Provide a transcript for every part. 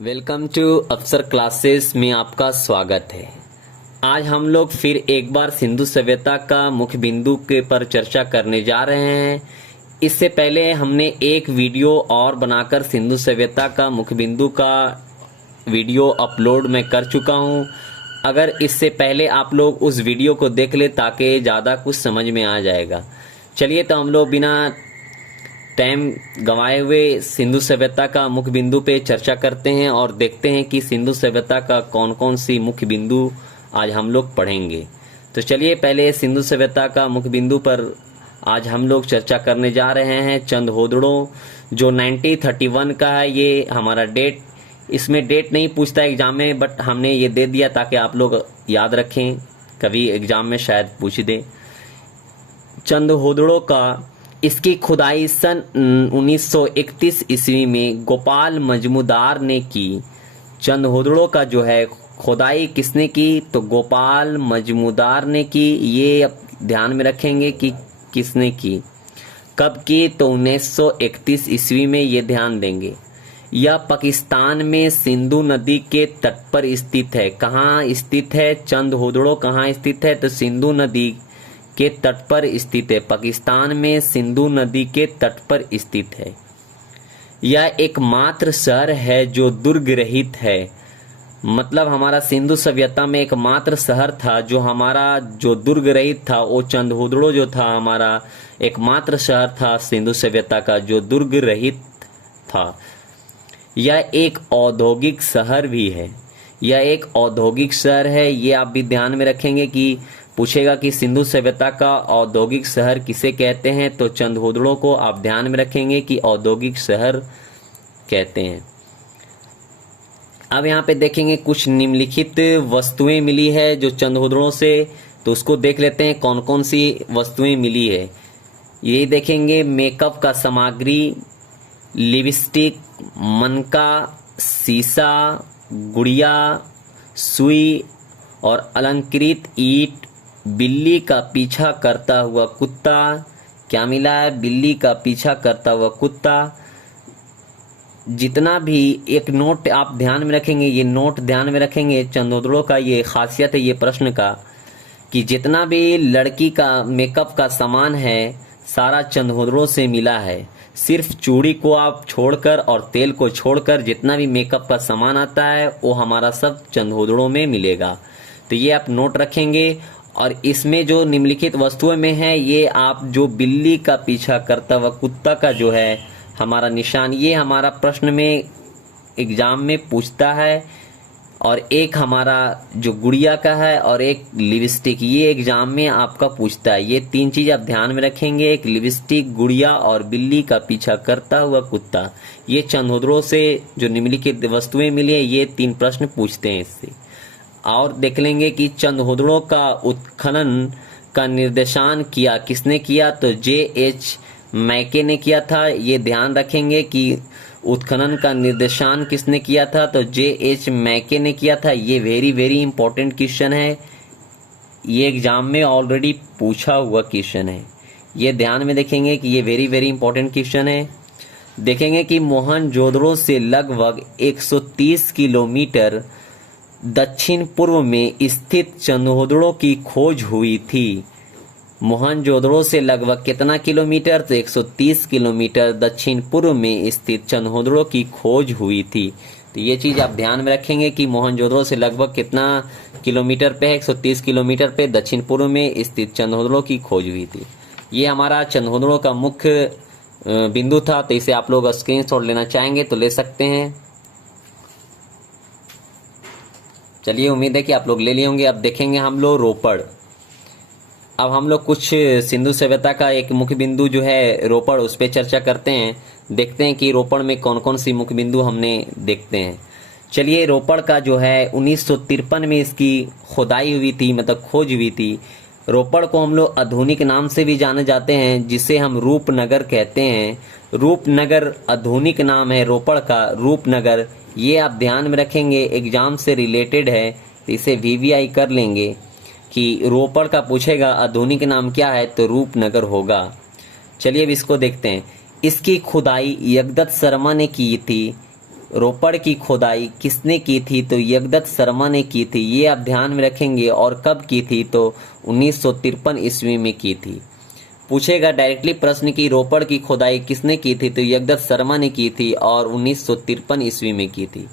Welcome to अफसर classes में आपका स्वागत है। आज हम लोग फिर एक बार सिंधु सभ्यता का मुख्य बिंदु के पर चर्चा करने जा रहे हैं। इससे पहले हमने एक वीडियो और बनाकर सिंधु सभ्यता का मुख्य बिंदु का वीडियो अपलोड मैं कर चुका हूं। अगर इससे पहले आप लोग उस वीडियो को देख ले ताकि ज़्यादा कुछ समझ में आ जाएगा। चलिए तो हम लोग बिना टाइम गंवाए हुए सिंधु सभ्यता का मुख्य बिंदु पे चर्चा करते हैं और देखते हैं कि सिंधु सभ्यता का कौन कौन सी मुख्य बिंदु आज हम लोग पढ़ेंगे। तो चलिए पहले सिंधु सभ्यता का मुख्य बिंदु पर आज हम लोग चर्चा करने जा रहे हैं। चंद होदड़ों जो 1931 का है, ये हमारा डेट, इसमें डेट नहीं पूछता एग्जाम में, बट हमने ये दे दिया ताकि आप लोग याद रखें, कभी एग्जाम में शायद पूछ दे। चंद होदड़ों का इसकी खुदाई सन 1931 ईस्वी में गोपाल मजमूदार ने की। चंद होदड़ों का जो है खुदाई किसने की, तो गोपाल मजमूदार ने की। ये अब ध्यान में रखेंगे कि किसने की, कब की, तो 1931 ईस्वी में, ये ध्यान देंगे। यह पाकिस्तान में सिंधु नदी के तट पर स्थित है। कहाँ स्थित है चंद होदड़ों, कहाँ स्थित है, तो सिंधु नदी के तट पर स्थित है। पाकिस्तान में सिंधु नदी के तट पर स्थित है। यह एकमात्र शहर है जो दुर्ग रहित है। मतलब हमारा सिंधु सभ्यता में एकमात्र शहर था जो दुर्ग रहित था। वो चंद होदड़ो जो था हमारा एकमात्र शहर था सिंधु सभ्यता का जो दुर्ग रहित था। यह एक औद्योगिक शहर भी है। यह एक औद्योगिक शहर है। ये आप भी ध्यान में रखेंगे कि पूछेगा कि सिंधु सभ्यता का औद्योगिक शहर किसे कहते हैं, तो चंद होदड़ों को आप ध्यान में रखेंगे कि औद्योगिक शहर कहते हैं। अब यहाँ पे देखेंगे कुछ निम्नलिखित वस्तुएं मिली है जो चंद होदड़ों से, तो उसको देख लेते हैं कौन कौन सी वस्तुएं मिली है। यही देखेंगे मेकअप का सामग्री, लिपस्टिक, मनका, शीशा, गुड़िया, सुई और अलंकृत ईंट, बिल्ली का पीछा करता हुआ कुत्ता। क्या मिला है, बिल्ली का पीछा करता हुआ कुत्ता। जितना भी एक नोट आप ध्यान में रखेंगे, ये नोट ध्यान में रखेंगे, चंद होदड़ों का ये खासियत है ये प्रश्न का, कि जितना भी लड़की का मेकअप का सामान है सारा चंद होदड़ों से मिला है। सिर्फ चूड़ी को आप छोड़कर और तेल को छोड़कर जितना भी मेकअप का सामान आता है वो हमारा सब चंद होदड़ों में मिलेगा। तो ये आप नोट रखेंगे। और इसमें जो निम्नलिखित वस्तुओं में है, ये आप जो बिल्ली का पीछा करता हुआ कुत्ता का जो है हमारा निशान, ये हमारा प्रश्न में एग्जाम में पूछता है। और एक हमारा जो गुड़िया का है और एक लिपस्टिक, ये एग्जाम में आपका पूछता है। ये तीन चीज आप ध्यान में रखेंगे, एक लिपस्टिक, गुड़िया और बिल्ली का पीछा करता हुआ कुत्ता। ये चंद होदड़ों से जो निम्नलिखित वस्तुएं मिली है, ये तीन प्रश्न पूछते हैं इससे। और देख लेंगे कि चंद होदड़ों का उत्खनन का निर्देशन किया किसने किया, तो J.H. मैके ने किया था। ये ध्यान रखेंगे कि उत्खनन का निर्देशन किसने किया था, तो J.H. मैके ने किया था। ये वेरी वेरी इंपॉर्टेंट क्वेश्चन है, ये एग्जाम में ऑलरेडी पूछा हुआ क्वेश्चन है। ये ध्यान में देखेंगे कि ये वेरी वेरी इंपॉर्टेंट क्वेश्चन है। देखेंगे कि मोहनजोदड़ो से लगभग 130 किलोमीटर दक्षिण पूर्व में स्थित चंद होदड़ों की खोज हुई थी। मोहनजोदड़ो से लगभग कितना किलोमीटर, तो 130 किलोमीटर दक्षिण पूर्व में स्थित चंद होदड़ों की खोज हुई थी। तो ये चीज आप ध्यान में रखेंगे कि मोहनजोदड़ो से लगभग कितना किलोमीटर पे है, 130 किलोमीटर पे दक्षिण पूर्व में स्थित चंद होदड़ों की खोज हुई थी। ये हमारा चंद होदड़ों का मुख्य बिंदु था। तो इसे आप लोग स्क्रीनशॉट लेना चाहेंगे तो ले सकते हैं। चलिए उम्मीद है कि आप लोग ले लिए होंगे। अब देखेंगे हम लोग रोपड़। अब हम लोग कुछ सिंधु सभ्यता का एक मुख्य बिंदु जो है रोपड़, उस पर चर्चा करते हैं। देखते हैं कि रोपड़ में कौन कौन सी मुख्य बिंदु हमने देखते हैं। चलिए रोपड़ का जो है 1953 में इसकी खुदाई हुई थी, मतलब खोज हुई थी। रोपड़ को हम लोग आधुनिक नाम से भी जाने जाते हैं, जिसे हम रूपनगर कहते हैं। रूपनगर आधुनिक नाम है रोपड़ का, रूपनगर। ये आप ध्यान में रखेंगे, एग्जाम से रिलेटेड है, तो इसे VVI कर लेंगे कि रोपड़ का पूछेगा आधुनिक नाम क्या है, तो रूपनगर होगा। चलिए अब इसको देखते हैं। इसकी खुदाई यगदत्त शर्मा ने की थी। रोपड़ की खुदाई किसने की थी? तो यज्ञदत्त शर्मा ने की थी। ये आप ध्यान में रखेंगे। और कब की थी? तो 1953 ईस्वी में की थी। पूछेगा डायरेक्टली प्रश्न की रोपड़ की खुदाई किसने की थी? तो यज्ञदत्त शर्मा ने की थी और 1953 ईस्वी में की थी।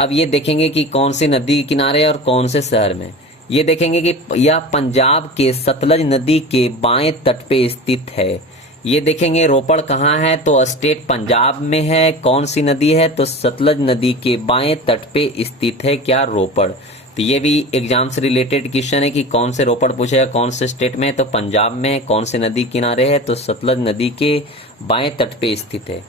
अब ये देखेंगे कि कौन से नदी के किनारे और कौन से शहर में। ये देखेंगे कि यह पंजाब के सतलज नदी के बाएं तट पे स्थित है। ये देखेंगे रोपड़ कहाँ है? तो स्टेट पंजाब में है। कौन सी नदी है? तो सतलज नदी के बाएं तट पे स्थित है क्या? रोपड़। तो ये भी एग्जाम से रिलेटेड क्वेश्चन है कि कौन से रोपड़ पूछेगा, कौन से स्टेट में है? तो पंजाब में है। कौन से नदी किनारे है? तो सतलज नदी के बाएं तट पे स्थित है।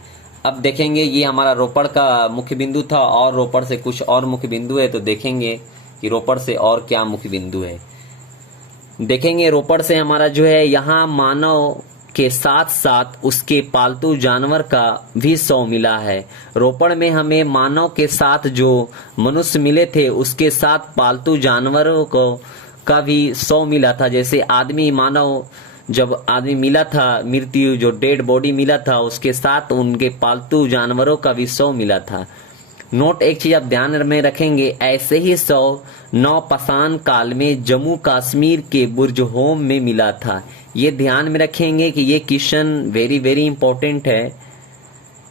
अब देखेंगे ये हमारा रोपड़ का मुख्य बिंदु था और रोपड़ से कुछ और मुख्य बिंदु है। तो देखेंगे कि रोपड़ से और क्या मुख्य बिंदु है। देखेंगे रोपड़ से हमारा जो है यहाँ मानव के साथ साथ उसके पालतू जानवर का भी शव मिला है। रोपड़ में हमें मानव के साथ जो मनुष्य मिले थे उसके साथ पालतू जानवरों को का भी शव मिला था। जैसे आदमी मानव जब आदमी मिला था, मृत्यु जो डेड बॉडी मिला था उसके साथ उनके पालतू जानवरों का भी शव मिला था। नोट एक चीज आप ध्यान में रखेंगे, ऐसे ही शव नवपाषाण काल में जम्मू कश्मीर के बुर्ज होम में मिला था। ये ध्यान में रखेंगे कि ये क्वेश्चन वेरी वेरी इंपॉर्टेंट है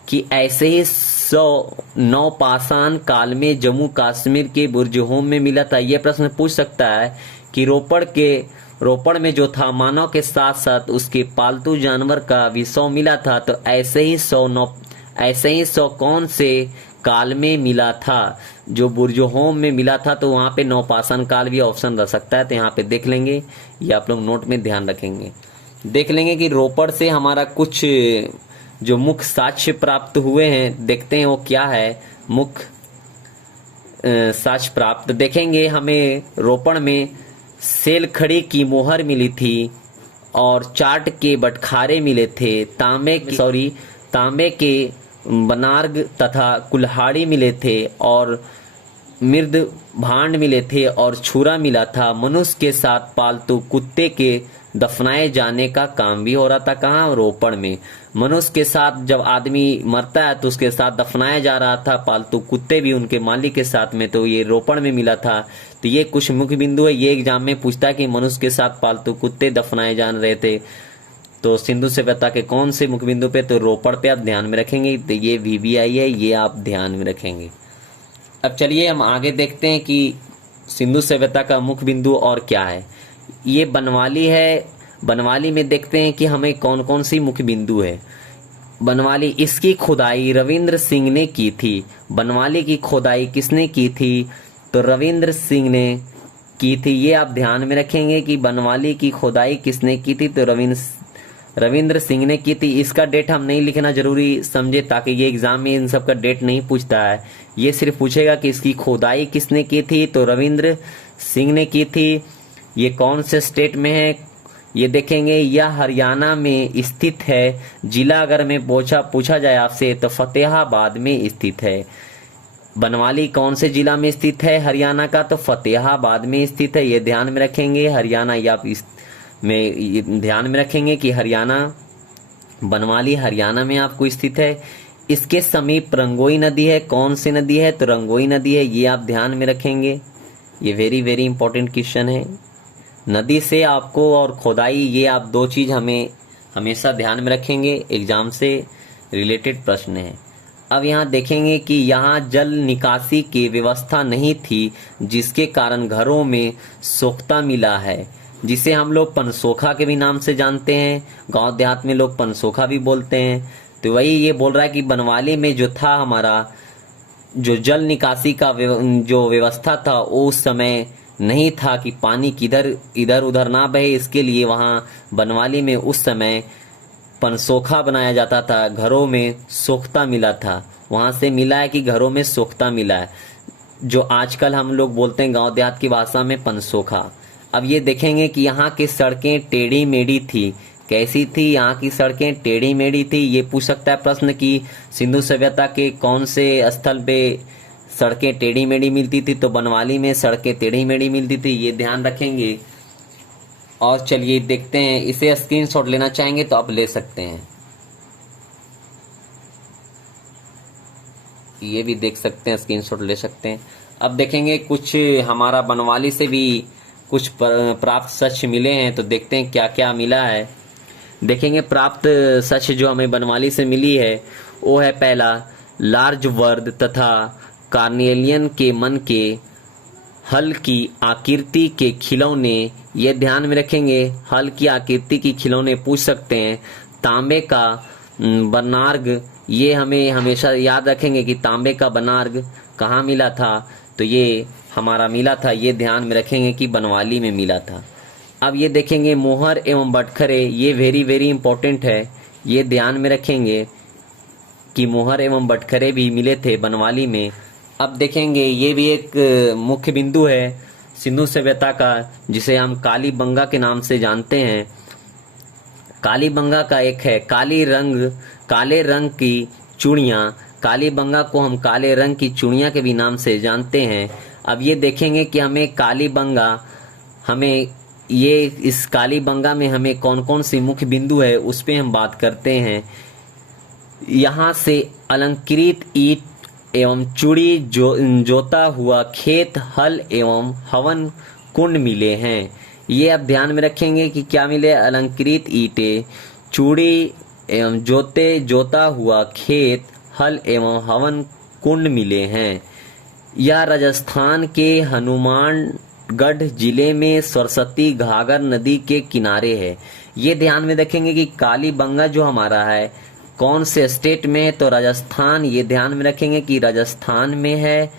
कि ऐसे ही शव नवपाषाण काल में जम्मू कश्मीर के बुर्ज होम में मिला था। ये प्रश्न पूछ सकता है कि रोपड़ में जो था मानव के साथ साथ उसके पालतू जानवर का भी शव मिला था। तो ऐसे ही शव कौन से काल में मिला था? जो बुर्ज होम में मिला था तो वहां पे नवपाषाण काल भी ऑप्शन रह सकता है। तो यहाँ पे देख लेंगे, ये आप लोग नोट में ध्यान रखेंगे। देख लेंगे कि रोपड़ से हमारा कुछ जो मुख्य साक्ष्य प्राप्त हुए हैं, देखते हैं वो क्या है। मुख्य साक्ष्य प्राप्त देखेंगे, हमें रोपड़ में सेलखड़ी की मोहर मिली थी और चाट के बटखारे मिले थे। तांबे के बनार्ग तथा कुल्हाड़ी मिले थे और मृद भांड मिले थे और छुरा मिला था। मनुष्य के साथ पालतू कुत्ते के दफनाए जाने का काम भी हो रहा था। कहाँ? रोपड़ में। मनुष्य के साथ जब आदमी मरता है तो उसके साथ दफनाया जा रहा था, पालतू कुत्ते भी उनके मालिक के साथ में। तो ये रोपड़ में मिला था। तो ये कुछ मुख्य बिंदु है। ये एग्जाम में पूछता है कि मनुष्य के साथ पालतू कुत्ते दफनाए जा रहे थे। तो सिंधु सभ्यता के कौन से मुख्य बिंदु पे? तो रोपड़ पे आप ध्यान में रखेंगे। तो ये VBI है, ये आप ध्यान में रखेंगे। अब चलिए हम आगे देखते हैं कि सिंधु सभ्यता का मुख्य बिंदु और क्या है। ये बनवाली है। बनवाली में देखते हैं कि हमें कौन कौन सी मुख्य बिंदु है। बनवाली, इसकी खुदाई रविंद्र सिंह ने की थी। बनवाली की खुदाई किसने की थी? तो रविंद्र सिंह ने की थी। ये आप ध्यान में रखेंगे कि बनवाली की खुदाई किसने की थी? तो रविंद्र सिंह ने की थी। इसका डेट हम नहीं लिखना जरूरी समझे, ताकि ये एग्जाम में इन सब का डेट नहीं पूछता है। ये सिर्फ पूछेगा कि इसकी खुदाई किसने की थी? तो रविंद्र सिंह ने की थी। ये कौन से स्टेट में है? ये देखेंगे, यह हरियाणा में स्थित है। जिला अगर में पूछा जाए आपसे तो फतेहाबाद में स्थित है। बनवाली कौन से जिला में स्थित है हरियाणा का? तो फतेहाबाद में स्थित है। ये ध्यान में रखेंगे। हरियाणा, या आप में ध्यान में रखेंगे कि हरियाणा, बनवाली हरियाणा में आपको स्थित है। इसके समीप रंगोई नदी है। कौन सी नदी है? तो रंगोई नदी है। ये आप ध्यान में रखेंगे। ये वेरी वेरी इंपॉर्टेंट क्वेश्चन है। नदी से आपको और खुदाई, ये आप दो चीज हमें हमेशा ध्यान में रखेंगे। एग्जाम से रिलेटेड प्रश्न है। अब यहाँ देखेंगे कि यहाँ जल निकासी की व्यवस्था नहीं थी, जिसके कारण घरों में सोख्ता मिला है, जिसे हम लोग पनसोखा के भी नाम से जानते हैं। गांव देहात में लोग पनसोखा भी बोलते हैं। तो वही ये बोल रहा है कि बनवाली में जो था हमारा जो जल निकासी का जो व्यवस्था था वो उस समय नहीं था कि पानी किधर इधर उधर ना बहे। इसके लिए वहाँ बनवाली में उस समय पनसोखा बनाया जाता था। घरों में सोख्ता मिला था। वहाँ से मिला है कि घरों में सोख्ता मिला है, जो आजकल हम लोग बोलते हैं गांव देहात की भाषा में पनसोखा। अब ये देखेंगे कि यहाँ की सड़कें टेढ़ी मेढ़ी थी। कैसी थी? यहाँ की सड़कें टेढ़ी मेढ़ी थी। ये पूछ सकता है प्रश्न कि सिंधु सभ्यता के कौन से स्थल पे सड़कें टेढ़ी मेढ़ी मिलती थी? तो बनवाली में सड़कें टेढ़ी मेढ़ी मिलती थी। ये ध्यान रखेंगे। और चलिए देखते हैं, इसे स्क्रीनशॉट लेना चाहेंगे तो आप ले सकते हैं। ये भी देख सकते हैं, स्क्रीनशॉट ले सकते हैं। अब देखेंगे कुछ हमारा बनवाली से भी कुछ प्राप्त सच मिले हैं, तो देखते हैं क्या क्या मिला है। देखेंगे प्राप्त सच जो हमें बनवाली से मिली है वो है पहला, लार्ज वर्द तथा कार्नेलियन के मन के हल की आकृति के खिलौने। ये ध्यान में रखेंगे, हल की आकृति की खिलौने पूछ सकते हैं। तांबे का बनार्ग, ये हमें हमेशा याद रखेंगे कि तांबे का बनार्ग कहाँ मिला था, तो ये हमारा मिला था, ये ध्यान में रखेंगे कि बनवाली में मिला था। अब ये देखेंगे मोहर एवं बटखरे, ये वेरी वेरी इंपॉर्टेंट है, ये ध्यान में रखेंगे कि मोहर एवं बटखरे भी मिले थे बनवाली में। अब देखेंगे ये भी एक मुख्य बिंदु है सिंधु सभ्यता का, जिसे हम कालीबंगा के नाम से जानते हैं। कालीबंगा का एक है काले रंग की चूड़ियाँ, कालीबंगा को हम काले रंग की चूड़ियाँ के भी नाम से जानते हैं। अब ये देखेंगे कि हमें कालीबंगा, हमें ये इस कालीबंगा में हमें कौन कौन सी मुख्य बिंदु है उस पर हम बात करते हैं। यहाँ से अलंकृत ईंट एवं चूड़ी जोता हुआ खेत, हल एवं हवन कुंड मिले हैं। ये अब ध्यान में रखेंगे कि क्या मिले, अलंकृत ईंटें, चूड़ी एवं जोता हुआ खेत, हल एवं हवन कुंड मिले हैं। यह राजस्थान के हनुमानगढ़ जिले में सरस्वती घाघर नदी के किनारे है। ये ध्यान में रखेंगे कि कालीबंगा जो हमारा है कौन से स्टेट में है, तो राजस्थान, ये ध्यान में रखेंगे कि राजस्थान में है।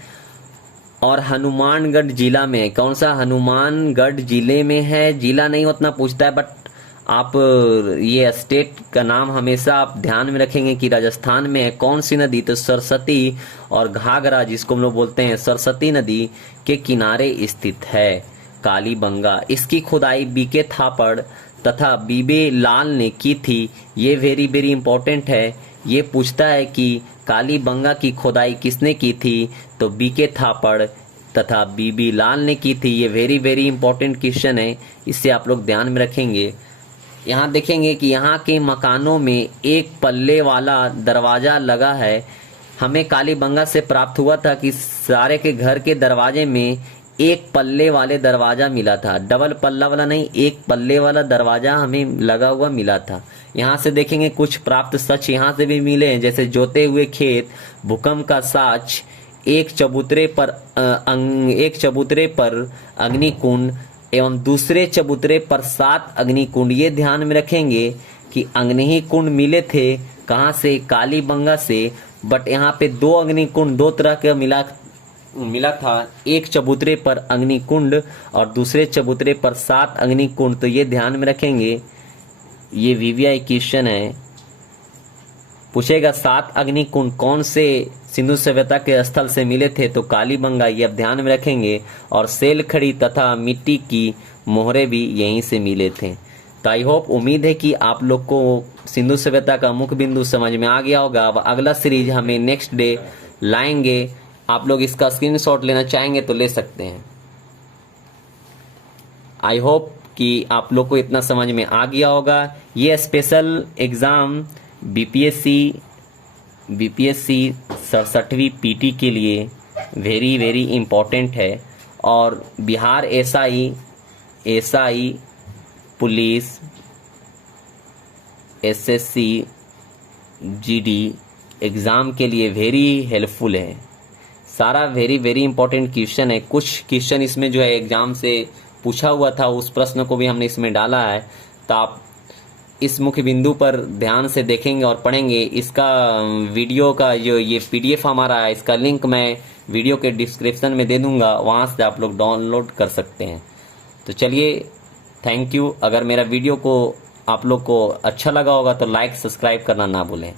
और हनुमानगढ़ जिला में, कौन सा, हनुमानगढ़ जिले में है। जिला नहीं उतना पूछता है, बट आप ये स्टेट का नाम हमेशा आप ध्यान में रखेंगे कि राजस्थान में है। कौन सी नदी, तो सरस्वती और घाघरा, जिसको हम लोग बोलते हैं सरस्वती नदी के किनारे स्थित है कालीबंगा। इसकी खुदाई बीके थापड़ तथा बीबे लाल ने की थी। ये वेरी वेरी इंपॉर्टेंट है, ये पूछता है कि कालीबंगा की खुदाई किसने की थी, तो बीके थापड़ तथा बीबी लाल ने की थी। ये वेरी वेरी इंपॉर्टेंट क्वेश्चन है, इससे आप लोग ध्यान में रखेंगे। यहाँ देखेंगे कि यहाँ के मकानों में एक पल्ले वाला दरवाज़ा लगा है। हमें कालीबंगा से प्राप्त हुआ था कि सारे के घर के दरवाजे में एक पल्ले वाले दरवाज़ा मिला था, डबल पल्ला वाला नहीं, एक पल्ले वाला दरवाज़ा हमें लगा हुआ मिला था। यहाँ से देखेंगे कुछ प्राप्त सच यहाँ से भी मिले हैं, जैसे जोते हुए खेत, भूकंप का साक्ष, एक चबूतरे पर अग्निकुंड एवं दूसरे चबूतरे पर 7 अग्निकुंड। ये ध्यान में रखेंगे कि अग्नि कुंड मिले थे कहाँ से, कालीबंगा से, बट यहाँ पे 2 अग्निकुंड 2 तरह के मिला था, एक चबूतरे पर अग्निकुंड और दूसरे चबूतरे पर 7 अग्निकुंड। तो ये ध्यान में रखेंगे, ये वीवीआई क्वेश्चन है, पूछेगा 7 अग्निकुंड कौन से सिंधु सभ्यता के स्थल से मिले थे, तो कालीबंगा, ये अब ध्यान में रखेंगे। और सेलखड़ी तथा मिट्टी की मोहरे भी यहीं से मिले थे। तो आई होप, उम्मीद है कि आप लोग को सिंधु सभ्यता का मुख्य बिंदु समझ में आ गया होगा। अब अगला सीरीज हमें नेक्स्ट डे लाएंगे, आप लोग इसका स्क्रीनशॉट लेना चाहेंगे तो ले सकते हैं। आई होप कि आप लोग को इतना समझ में आ गया होगा। ये स्पेशल एग्ज़ाम बीपीएससी 67वीं पीटी के लिए वेरी वेरी इम्पोर्टेंट है। और Bihar SI police, SSC, GD exam के लिए वेरी हेल्पफुल है। सारा वेरी वेरी इंपॉर्टेंट क्वेश्चन है। कुछ क्वेश्चन इसमें जो है एग्जाम से पूछा हुआ था, उस प्रश्न को भी हमने इसमें डाला है। तो आप इस मुख्य बिंदु पर ध्यान से देखेंगे और पढ़ेंगे। इसका वीडियो का जो ये पीडीएफ हमारा है, इसका लिंक मैं वीडियो के डिस्क्रिप्शन में दे दूंगा, वहाँ से आप लोग डाउनलोड कर सकते हैं। तो चलिए, थैंक यू। अगर मेरा वीडियो को आप लोग को अच्छा लगा होगा तो लाइक सब्सक्राइब करना ना भूलें।